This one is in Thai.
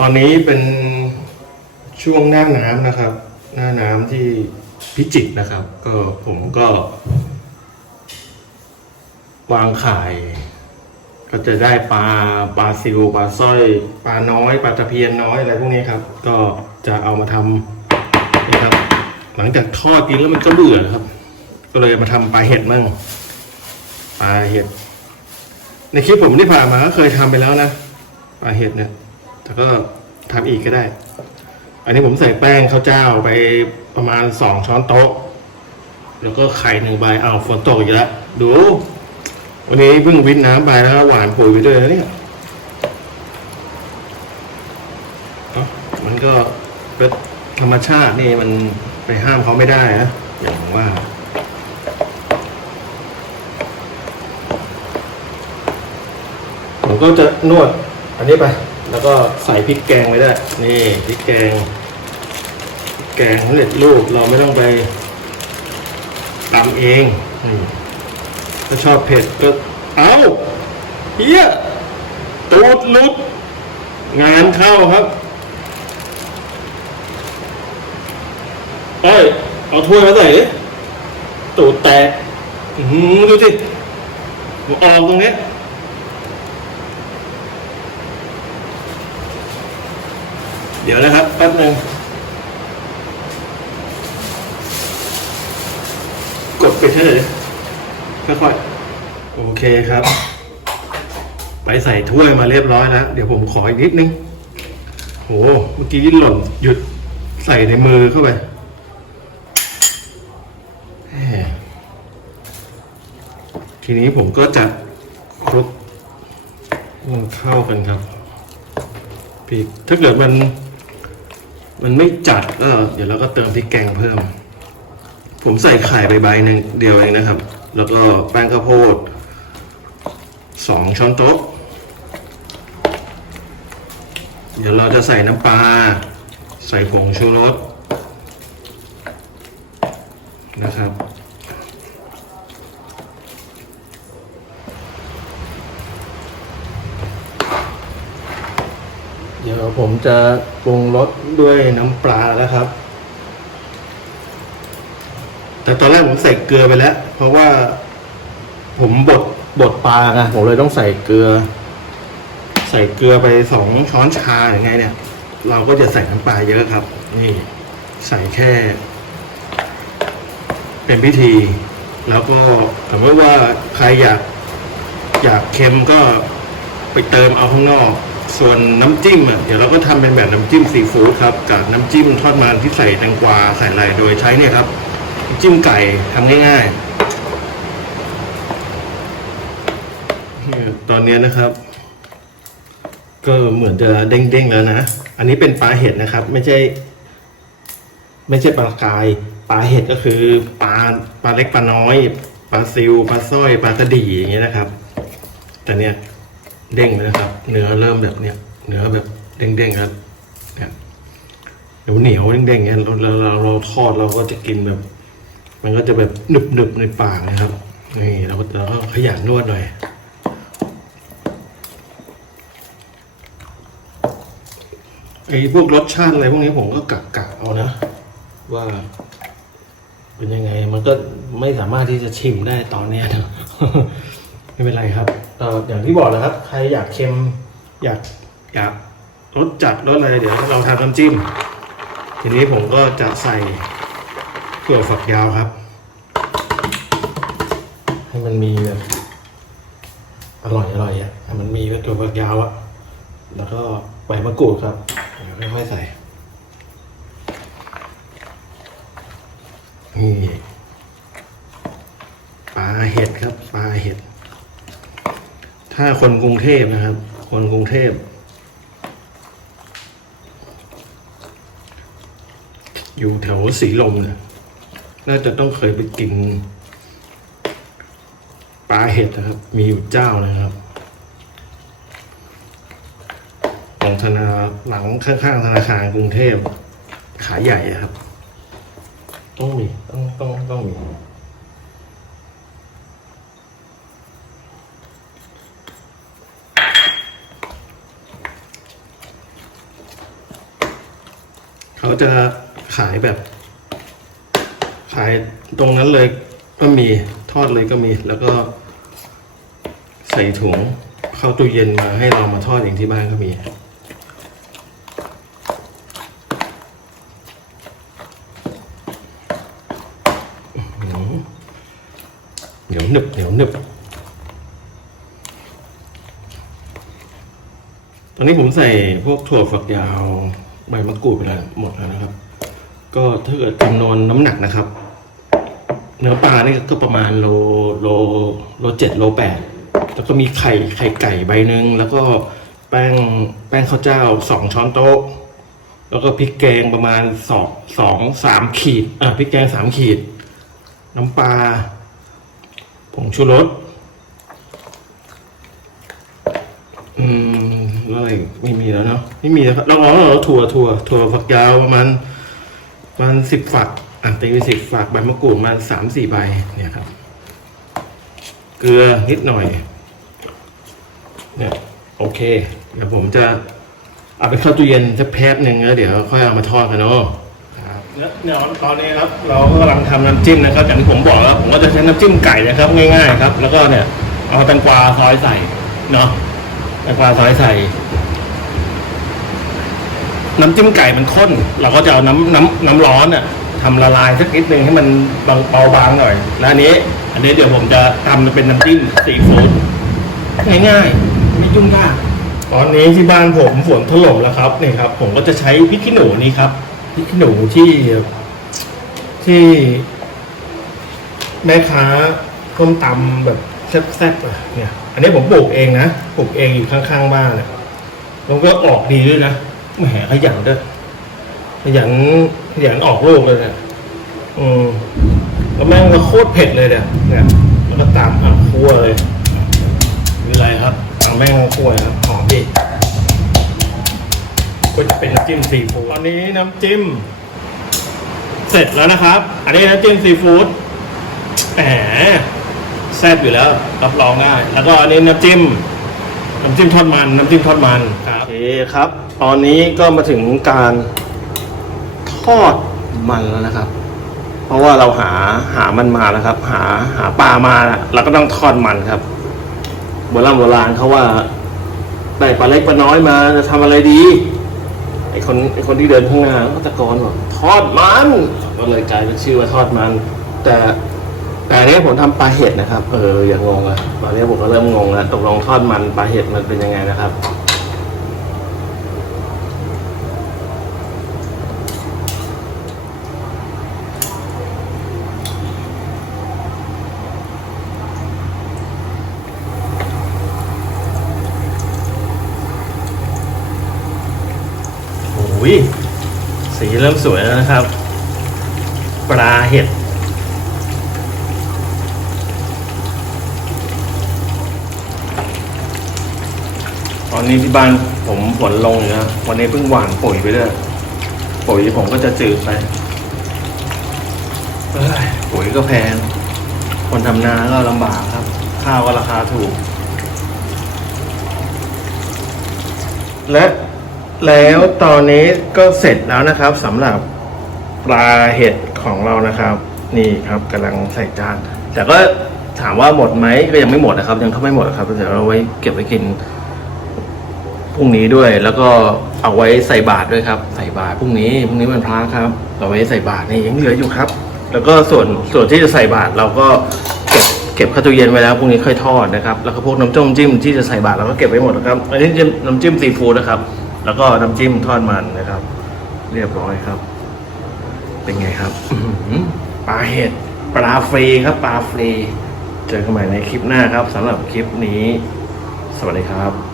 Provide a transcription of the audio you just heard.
ตอนนี้เป็นช่วงหน้าน้ำนะครับ หน้าน้ำที่พิจิตรนะครับ ก็ผมก็ วางขาย ก็จะได้ปลาปลาซิวปลาสร้อย ปลาน้อยปลาตะเพียนน้อยอะไรพวกนี้ครับ ก็จะเอามาทำนะครับ หลังจากทอดกินแล้วมันก็เบื่อครับ ก็เลยมาทำปลาเห็ดมั่งปลาเห็ด ในคลิปผมที่ผ่านมาก็เคยทำไปแล้วนะปลาเห็ดเนี่ย แต่ก็ทำอีกก็ได้ อันนี้ผมใส่แป้งข้าวเจ้าไปประมาณสองช้อนโต๊ะ แล้วก็ไข่หนึ่งใบเอาฝนตกอีกแล้วดู วันนี้เพิ่งวิทน้ำไปแล้วหวานปุ๋ยไปด้วยนะเนี่ยมันก็เป็นธรรมชาตินี่มันไปห้ามเขาไม่ได้นะอย่างว่าผมก็จะนวดอันนี้ไป แล้วก็ใส่พริกแกงไว้ได้ นี่พริกแกง แกงสำเร็จรูปเราไม่ต้องไปตำเองนี่ถ้าชอบเผ็ดก็เอาเฮียตูดลุด งานเข้าครับเอ้ยเอาถ้วยมาใส่ตูดแตกอือหือดูสิออกตรงนี้ เดี๋ยวนะครับแป๊บหนึ่งกดปิดให้เลยค่อยๆโอเคครับ ไปใส่ถ้วยมาเรียบร้อยแล้ว เดี๋ยวผมขออีกนิดนึงโหเมื่อกี้หล่นหยุดใส่ในมือเข้าไปทีนี้ผมก็จะคลุกให้มันเข้ากันครับพริกถ้าเกิดมัน มันไม่จัดก็เดี๋ยวเราก็เติมพริกแกงเพิ่ม ผมใส่ไข่ไปใบหนึ่งเดียวเองนะครับ แล้วก็แป้งข้าวโพดสองช้อนโต๊ะ เดี๋ยวเราจะใส่น้ำปลาใส่ผงชูรสนะครับ เดี๋ยว ผมจะปรุงรสด้วยน้ำปลาแล้วครับ แต่ตอนแรกผมใส่เกลือไปแล้ว เพราะว่าผมบดบดปลาไงผมเลยต้องใส่เกลือ ใส่เกลือไปสองช้อนชาอย่างไง เนี่ย เราก็จะใส่น้ำปลาเยอะครับ นี่ ใส่แค่ เป็นพิธี แล้วก็สมมติว่าใครอยาก อยากเค็มก็ไปเติมเอาข้างนอก ส่วนน้ำจิ้มอะเดี๋ยวเราก็ทำเป็นแบบน้ำจิ้มซีฟู้ดครับกับน้ำจิ้มทอดมันที่ใส่แตงกวาใส่อะไรโดยใช้เนี่ยครับจิ้มไก่ทำง่ายๆเนี่ยตอนนี้นะครับ ก็เหมือนจะเด้งๆแล้วนะ อันนี้เป็นปลาเห็ดนะครับ ไม่ใช่ ไม่ใช่ปลากาย ปลาเห็ดก็คือปลาปลาเล็กปลาน้อยปลาซิวปลาสร้อยปลากระดี่อย่างเงี้ยนะครับแต่เนี้ย เด้งแล้วครับ เนื้อเริ่มแบบเนี้ยเนื้อแบบเด้งๆครับเนี่ยเหนียวเหนียวเด้งๆเงี้ยเราเราเราทอดเราก็จะกินแบบ มันก็จะแบบหนึบหนึบๆในปากนะครับนี่เราก็เราก็ขยันนวดหน่อยไอ้พวกรสชาติอะไรพวกนี้ผมก็กักกะเอานะ ว่า เป็นยังไง มันก็ไม่สามารถที่จะชิมได้ตอนเนี้ยนะ ไม่เป็นไรครับเอ่ออย่างที่บอกนะครับ ใครอยากเค็มอยากอยากรสจัดรสอะไรเดี๋ยวเราทำน้ำจิ้ม ทีนี้ผมก็จะใส่ถั่วฝักยาวครับ ให้มันมีแบบอร่อยอร่อยอะให้มันมีแบบถั่วฝักยาวอะแล้วก็ใบมะกรูดครับเดี๋ยวค่อยๆใส่นี่ปลาเห็ดครับปลาเห็ด ถ้าคนกรุงเทพนะครับ คนกรุงเทพ อยู่แถวสีลมเนี่ยน่าจะต้องเคยไปกินปลาเห็ดนะครับ มีอยู่เจ้านะครับตรงธนาหลังข้างๆธนาคารกรุงเทพ ขายใหญ่ครับ ต้องมี ต้องต้องต้องมี เขาจะขายแบบ ขายตรงนั้นเลยก็มีทอดเลยก็มี แล้วก็ใส่ถุงเข้าตู้เย็นมาให้เรามาทอดเองที่บ้านก็มีเหนียวหนึบเหนียวหนึบตอนนี้ผมใส่พวกถั่วฝักยาว ใบมะกรูดไปแล้วหมดแล้วนะครับ ก็ถ้าเกิดจำนวนน้ำหนักนะครับ เนื้อปลานี่ก็ประมาณโลโลโลเจ็ดโลแปดแล้วก็มีไข่ไข่ไก่ใบหนึ่งแล้วก็แป้งแป้งข้าวเจ้าสองช้อนโต๊ะ แล้วก็พริกแกงประมาณสองสองสามขีดอะพริกแกงสามขีด น้ำปลาผงชูรสอืม อะไรไม่มีแล้วเนาะไม่มีแล้วครับแล้วอ๋อถั่วถั่วถั่วฝักยาวประมาณประมาณสิบฝักอะตีไปสิบฝักใบมะกรูดประมาณสามสี่ใบเนี่ยครับ เกลือนิดหน่อย เนี่ยโอเคเดี๋ยวผมจะเอาไปเข้าตู้เย็นสักแป๊บหนึ่งแล้วเดี๋ยวค่อยเอามาทอดกันเนาะครับเนี่ยตอนนี้ครับเราก็กำลังทำน้ำจิ้มนะครับอย่างที่ผมบอกแล้วผมก็จะใช้น้ำจิ้มไก่นะครับง่ายๆครับ แล้วก็เนี่ยเอาแตงกวาซอยใส่เนาะ แตงกวาซอยใส่ น้ำจิ้มไก่มันข้น เราก็จะเอาน้ำน้ำน้ำร้อนอะทำละลายสักนิดนึงให้มันบาเบาบางหน่อย แล้วอันนี้ อันนี้เดี๋ยวผมจะทำเป็นน้ำจิ้มซีฟู้ดง่ายๆไม่ยุ่งยากตอนนี้ที่บ้านผมฝนถล่มแล้วครับนี่ครับ ผมก็จะใช้พริกขี้หนูนี่ครับพริกขี้หนูที่ที่ แม่ค้าต้มตำแบบแซ่บๆอะเนี่ย อันนี้ผมปลูกเองนะปลูกเองอยู่ข้างๆบ้านเนี่ยมันก็ออกดีด้วยนะแหมขยันด้วยขยันขยันออกลูกเลยเนี่ยอืมแล้วแม่งก็โคตรเผ็ดเลยเนี่ยเนี่ยแล้วก็ตามอะคั่วเลยมีอะไรครับตามแม่งคั่วครับหอมดีก็จะเป็นน้ำจิ้มซีฟู้ดตอนนี้น้ำจิ้ม เสร็จแล้วนะครับ อันนี้น้ำจิ้มซีฟู้ดแหม แซ่บอยู่แล้วรับรองง่ายแล้วก็อันนี้น้ำจิ้มน้ำจิ้มทอดมันน้ำจิ้มทอดมันครับโอเคครับ ตอนนี้ก็มาถึงการทอดมันแล้วนะครับ เพราะว่าเราหาหามันมาแล้วครับ หาหาปลามาเราก็ต้องทอดมันครับโบราณโบราณเขาว่าได้ปลาเล็กปลาน้อยมาจะทำอะไรดีไอคนไอคนที่เดินข้างหน้าก็ตะโกนบอกทอดมันก็เลยกลายเป็นชื่อว่าทอดมัน แต่ แต่อันนี้ผมทำปลาเห็ดนะครับ เอออย่างงงอะตอนนี้ผมก็เริ่มงงแล้วตกลงทอดมันปลาเห็ดมันเป็นยังไงนะครับสีเริ่มสวยแล้วนะครับ ปลาเห็ด อนนี้ที่บ้านผมฝนลงอยู่นะวันนี้เพิ่งหว่านปุ๋ยไปด้วยปุ๋ยผมก็จะจืดไปเอ้ยปุ๋ยก็แพง คนทำนาก็ลำบากครับ ข้าวก็ราคาถูก และแล้วตอนนี้ก็เสร็จแล้วนะครับสำหรับปลาเห็ดของเรานะครับ นี่ครับกำลังใส่จาน แต่ก็ถามว่าหมดไหมก็ยังไม่หมดนะครับ ยังเข้าไม่หมดครับเดี๋ยวเราไว้เก็บไว้กิน พรุ่งนี้ด้วย แล้วก็เอาไว้ใส่บาตรด้วยครับ ใส่บาตรพรุ่งนี้พรุ่งนี้วันพระครับ เอาไว้ใส่บาตรนี่ยังเหลืออยู่ครับ แล้วก็ส่วนส่วนที่จะใส่บาตรเราก็เก็บเก็บเข้าตู้เย็นไว้แล้วพรุ่งนี้ค่อยทอดนะครับแล้วก็พวกน้ำจ้มจิ้มที่จะใส่บาตรเราก็เก็บไว้หมดนะครับอันนี้จะน้ำจิ้มซีฟู้ดนะครับ แล้วก็น้ำจิ้มทอดมันนะครับ เรียบร้อยครับ เป็นไงครับปลาเห็ดปลาฟรีครับปลาฟรีเจอกันใหม่ในคลิปหน้าครับสำหรับคลิปนี้ สวัสดีครับ